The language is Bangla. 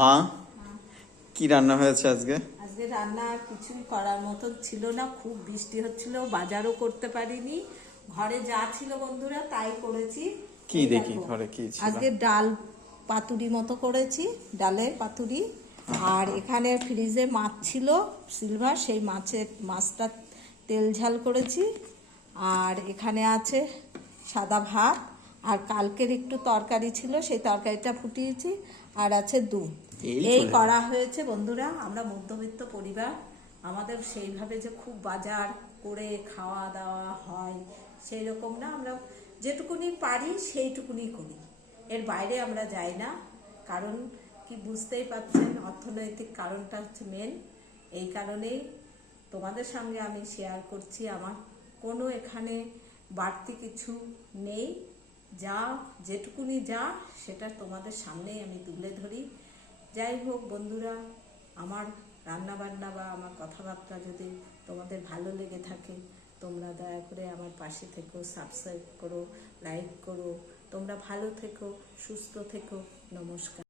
মা, কি রান্না হয়েছে আজকে? আজকে রান্না আর কিছুই করার মতো ছিল না, খুব বৃষ্টি হচ্ছিল, বাজারও করতে পারিনি। ঘরে যা ছিল বন্ধুরা তাই করেছি। কি এই দেখি দেখো, ঘরে কি ছিল? আজকে ডাল পাতুরি মতো করেছি, ডালের পাতুরি। আর এখানে ফ্রিজে মাছ ছিল সিলভার, সেই মাছটা তেল ঝাল করেছি। আর এখানে আছে সাদা ভাত, আর কালকের একটু তরকারি ছিল, সেই তরকারিটা ফুটিয়েছি। আর আছে দুধ। এই চলে করা হয়েছে বন্ধুরা। আমরা মধ্যবিত্ত পরিবার, আমাদের সেইভাবে যে খুব বাজার করে খাওয়া দাওয়া হয় সেই রকম না। আমরা যেটুকুনি পারি সেইটুকুনি করি, এর বাইরে আমরা যাই না। কারণ কি বুঝতেই পারছেন, অর্থনৈতিক কারণটা হচ্ছে মেন। এই কারণেই তোমাদের সঙ্গে আমি শেয়ার করছি। আমার কোনো এখানে বাড়তি কিছু নেই, যা যেটুকুনি যা সেটা তোমাদের সামনেই আমি তুলে ধরি। যাই হোক বন্ধুরা, আমার রান্নাবান্না বা আমার কথাবার্তা যদি তোমাদের ভালো লেগে থাকে, তোমরা দয়া করে আমার পাশে থেকো, সাবস্ক্রাইব করো, লাইক করো। তোমরা ভালো থেকো, সুস্থ থেকো। নমস্কার।